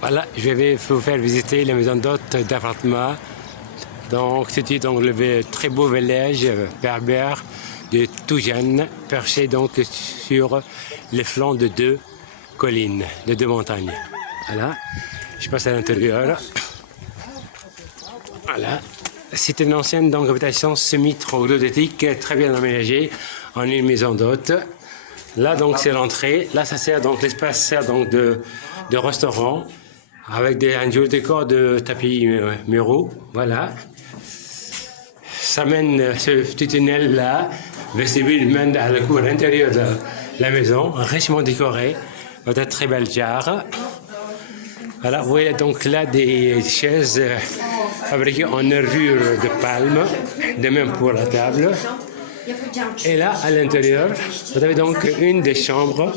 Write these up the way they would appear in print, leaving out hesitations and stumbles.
Voilà, je vais vous faire visiter la maison d'hôte d'appartement. Donc, c'est donc le très beau village berbère de Toujan, perché donc sur les flancs de deux collines, de deux montagnes. Voilà, je passe à l'intérieur. Voilà, c'est une ancienne donc, habitation semi-troglodytique, très bien aménagée en une maison d'hôte. Là donc c'est l'entrée. Là ça sert donc l'espace sert donc de restaurant avec un joli décor de tapis muraux. Voilà. Ça mène ce petit tunnel là. Vestibule mène à la cour intérieure de la maison, richement décorée, de très belles jarres. Voilà, vous voyez donc là des chaises fabriquées en nervure de palme, de même pour la table. Et là, à l'intérieur, vous avez donc une des chambres,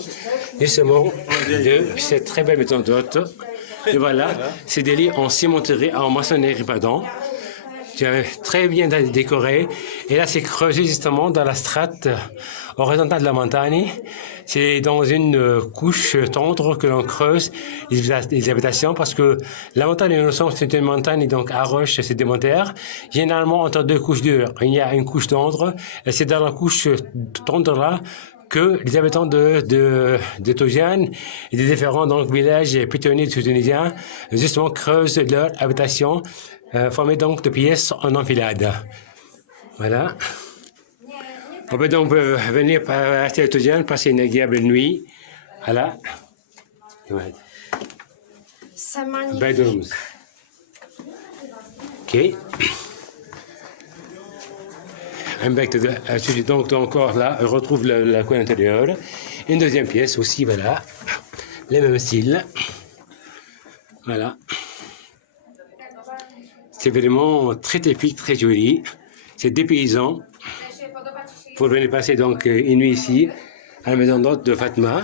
justement, de cette très belle maison d'hôte. Et voilà, c'est des lits en cimenterie, en maçonnerie, pardon. Très bien décoré. Et là, c'est creusé justement dans la strate horizontale de la montagne. C'est dans une couche tendre que l'on creuse les habitations parce que la montagne, c'est une montagne donc à roche sédimentaire. Généralement, entre deux couches dures, il y a une couche tendre. Et c'est dans la couche tendre là que les habitants de Toujan et des différents donc, villages pitonniers tunisiens justement creusent leur habitation formée donc de pièces en enfilade. Voilà. On peut donc venir rester à Toujan, passer une agréable nuit. Voilà. C'est magnifique. Bedrooms. Ok. Un bec donc encore là, on retrouve la cour intérieure. Une deuxième pièce aussi, voilà. Les mêmes styles. Voilà. C'est vraiment très typique, très joli. C'est dépaysant. Pour venir passer donc une nuit ici, à la maison d'hôte de Fatma.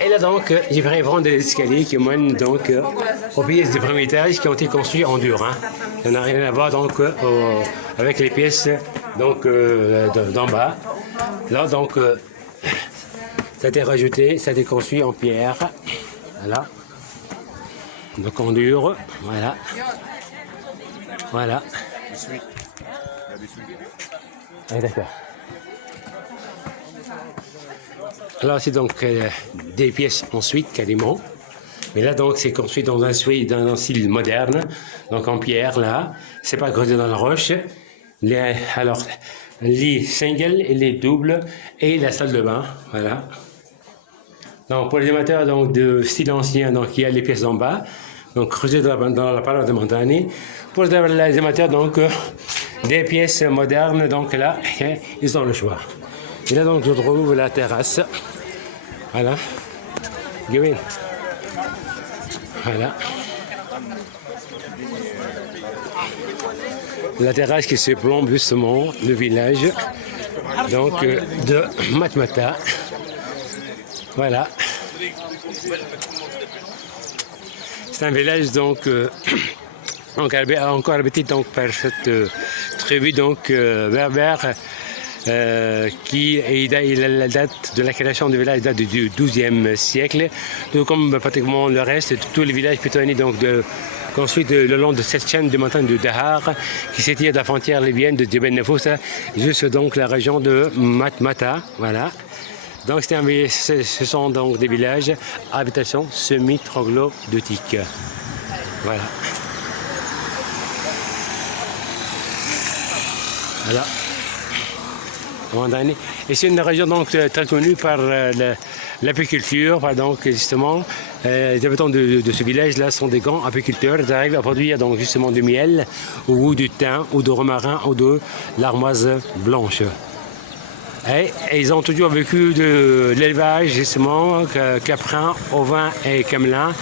Et là donc, j'aimerais prendre des escaliers qui mènent donc aux pièces du premier étage qui ont été construits en dur. Hein. Ça n'a rien à voir donc avec les pièces donc d'en bas. Là donc, ça a été rajouté, ça a été construit en pierre. Voilà. Donc en dur, voilà. Voilà. Ah, d'accord. Alors c'est donc des pièces ensuite quasiment. Mais là donc c'est construit dans un style moderne, donc en pierre là. C'est pas creusé dans la roche. Alors les singles et les doubles et la salle de bain, voilà. Donc pour les amateurs donc de style ancien, donc il y a les pièces en bas, donc creusées dans la paroi de montagne. Pour les amateurs donc des pièces modernes, donc là ils ont le choix. Et là donc je trouve la terrasse. Voilà. Voilà. La terrasse qui surplombe justement le village donc de Matmata. Voilà. C'est un village donc encore habité donc par cette tribu donc berbère. Qui la date de la création du village date du XIIe siècle, tout comme pratiquement le reste de tous les villages pitonniers donc construits le long de cette chaîne de montagnes de Dahar qui s'étire de la frontière libyenne de Djebel Nefoussa jusqu'à donc la région de Matmata. Voilà. Donc ce sont donc des villages à habitation semi-troglodytique. Voilà. Voilà. Et c'est une région donc très connue par l'apiculture, donc justement les habitants de ce village-là sont des grands apiculteurs. Ils arrivent à produire donc justement du miel ou du thym ou du romarin ou de l'armoise blanche. Et ils ont toujours vécu de l'élevage, justement, caprin, ovin et camelin,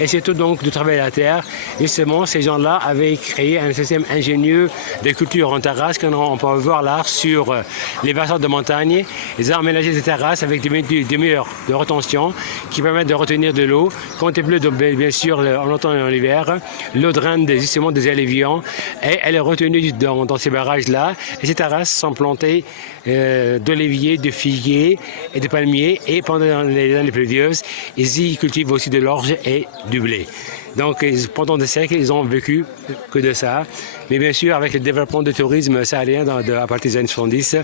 et surtout donc du travail à la terre. Justement, ces gens-là avaient créé un système ingénieux de culture en terrasse, qu'on on peut voir là sur les versants de montagne. Ils ont aménagé des terrasses avec des murs de retention qui permettent de retenir de l'eau. Quand il pleut, bien sûr, en automne et en hiver, l'eau draine justement des alluvions et elle est retenue dans ces barrages-là. Et ces terrasses sont plantées d'oliviers, de figuiers et de palmiers. Et pendant les années pluvieuses, ils y cultivent aussi de l'orge et du blé. Donc pendant des siècles, ils ont vécu que de ça. Mais bien sûr, avec le développement du tourisme saharien à partir des années 70,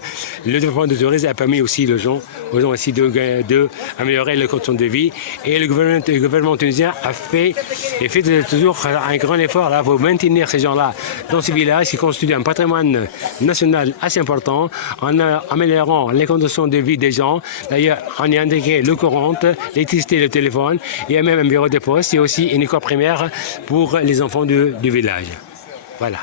le développement du tourisme a permis aussi aux gens aussi d'améliorer les conditions de vie. Et le gouvernement tunisien a fait et fait toujours un grand effort là, pour maintenir ces gens-là dans ce village qui constitue un patrimoine national assez important en améliorant les conditions de vie des gens. D'ailleurs, on y a intégré l'eau courante, l'électricité, le téléphone. Il y a même un bureau de poste et aussi une école primaire pour les enfants du village. Voilà.